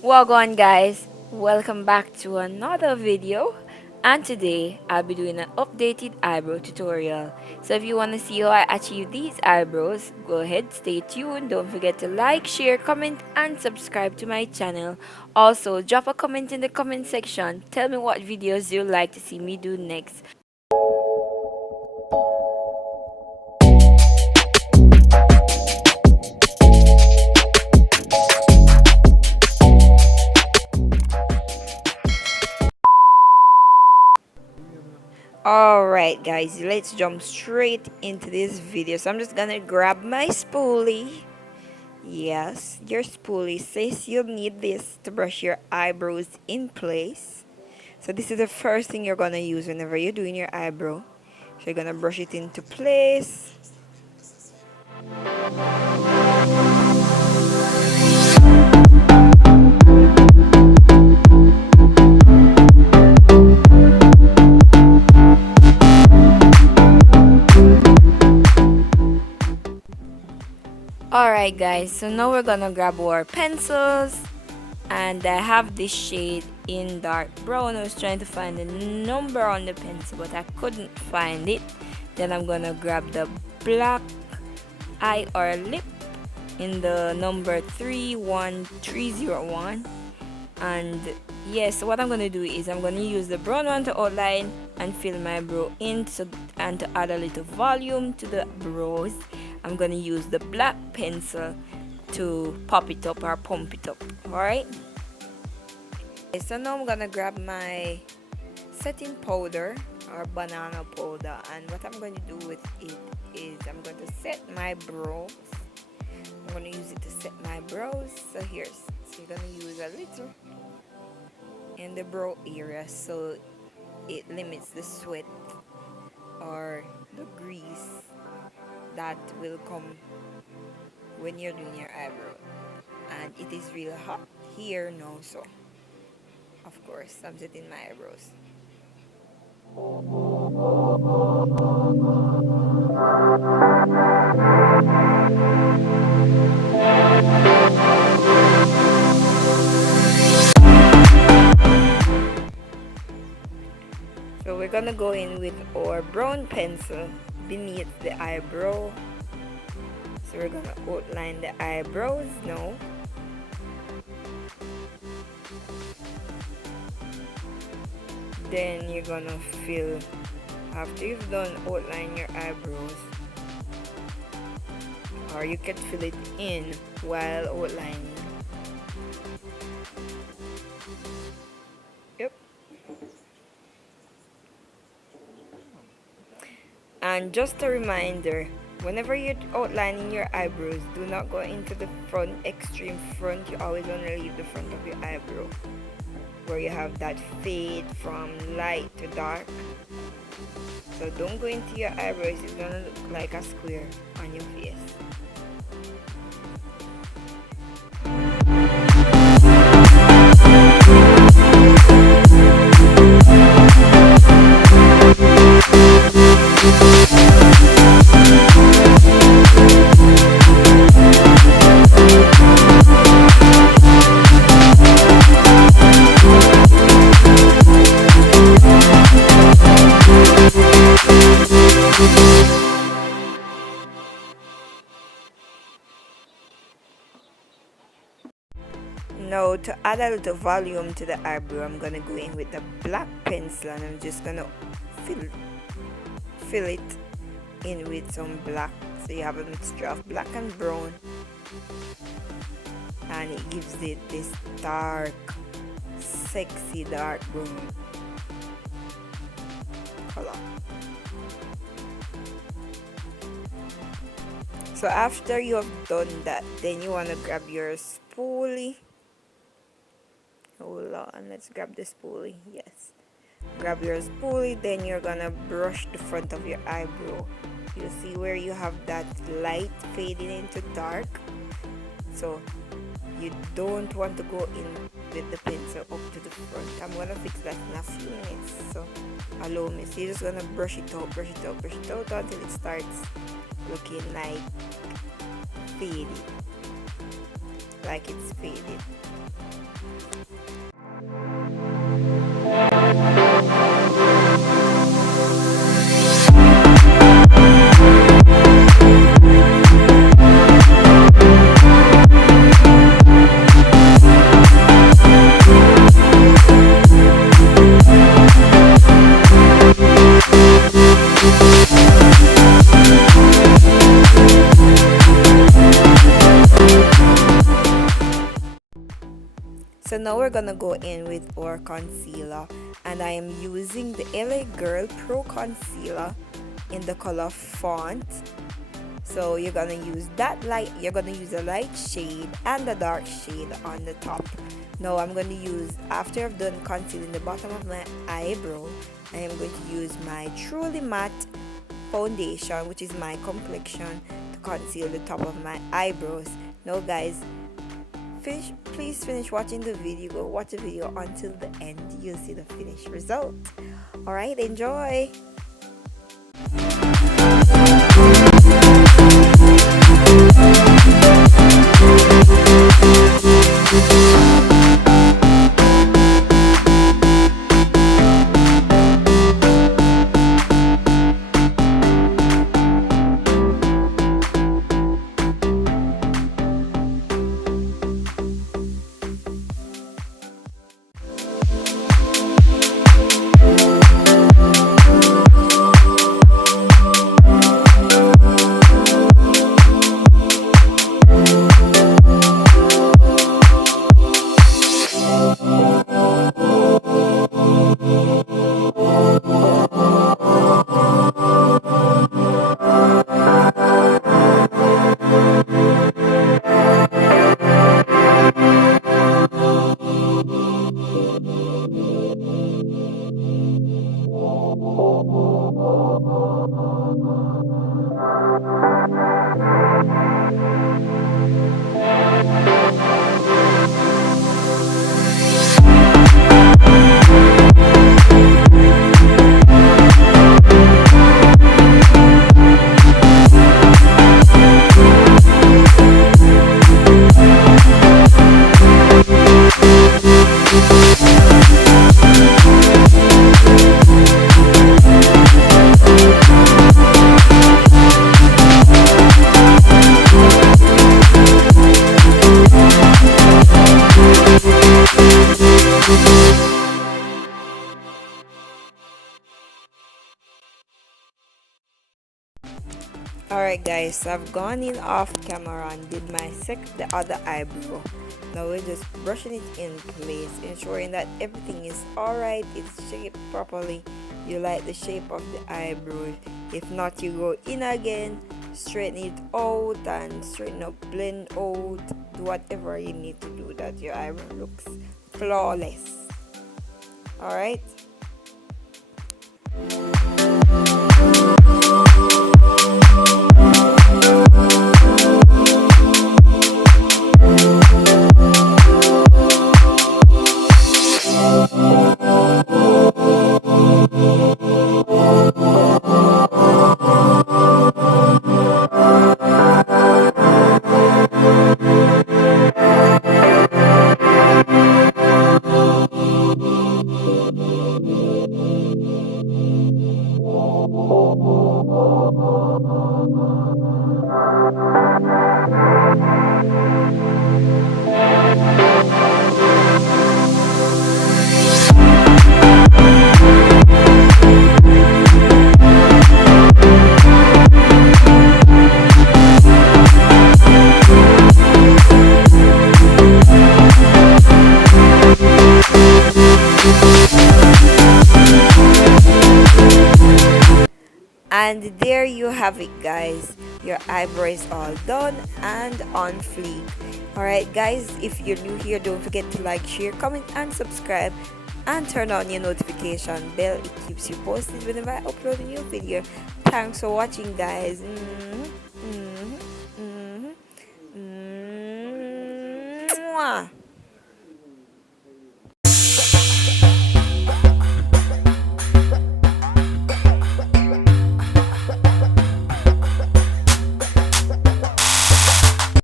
Welcome guys, welcome back to another video, and today I'll be doing an updated eyebrow tutorial. So if you want to see how I achieve these eyebrows, go ahead, stay tuned. Don't forget to like, share, comment and subscribe to my channel. Also drop a comment in the comment section, tell me what videos you'd like to see me do next. Alright guys, let's jump straight into this video. So I'm just gonna grab my spoolie. Yes, your spoolie says you'll need this to brush your eyebrows in place. So this is the first thing you're gonna use whenever you're doing your eyebrow. So you're gonna brush it into place. Alright guys, so now we're gonna grab our pencils, and I have this shade in dark brown. I was trying to find the number on the pencil but I couldn't find it. Then I'm gonna grab the black eye or lip in the number 31301. And yes, what I'm gonna do is I'm gonna use the brown one to outline and fill my brow in, and to add a little volume to the brows I'm gonna use the black pencil to pop it up or pump it up. Alright, so now I'm gonna grab my setting powder or banana powder, and what I'm going to do with it is I'm going to set my brows. I'm going to use it to set my brows. So you're going to use a little in the brow area so it limits the sweat or the grease that will come when you're doing your eyebrow. And it is really hot here now, so of course I'm setting my eyebrows. So we're gonna go in with our brown pencil beneath the eyebrow. So we're gonna outline the eyebrows now. Then you're gonna fill, after you've done outline your eyebrows, or you can fill it in while outlining. Yep. And just a reminder, whenever you're outlining your eyebrows, do not go into the front, extreme front. You always want to leave the front of your eyebrow where you have that fade from light to dark. So don't go into your eyebrows, it's gonna look like a square on your face. Now to add a little volume to the eyebrow, I'm gonna go in with the black pencil and I'm just gonna fill it in with some black, so you have a mixture of black and brown, and it gives it this dark, sexy dark brown color. So after you have done that, then you want to grab your spoolie. Hold on, let's grab the spoolie. Yes, grab your spoolie. Then you're gonna brush the front of your eyebrow. You see where you have that light fading into dark, so you don't want to go in with the pencil up to the front. I'm gonna fix that in a few minutes, so allow me. So you're just gonna brush it out, brush it out, brush it out until it starts looking like faded, like it's faded. So now we're gonna go in with our concealer, and I am using the L.A Girl Pro concealer in the color Font. So you're gonna use that light, you're gonna use a light shade and a dark shade on the top. Now I'm going to use, after I've done concealing the bottom of my eyebrow, I am going to use my Truly Matte foundation, which is my complexion, to conceal the top of my eyebrows. Now guys, please finish watching the video. Go watch the video until the end. You'll see the finished result. Alright, enjoy. Alright guys, so I've gone in off camera and did the other eyebrow. Now we're just brushing it in place, ensuring that everything is alright, it's shaped properly. You like the shape of the eyebrow. If not, you go in again, straighten it out and straighten up, blend out, do whatever you need to do that your eyebrow looks flawless. Alright. And there you have it guys, your eyebrow is all done and on fleek. Alright guys, if you're new here, don't forget to like, share, comment and subscribe, and turn on your notification bell. It keeps you posted whenever I upload a new video. Thanks for watching guys. Mwah.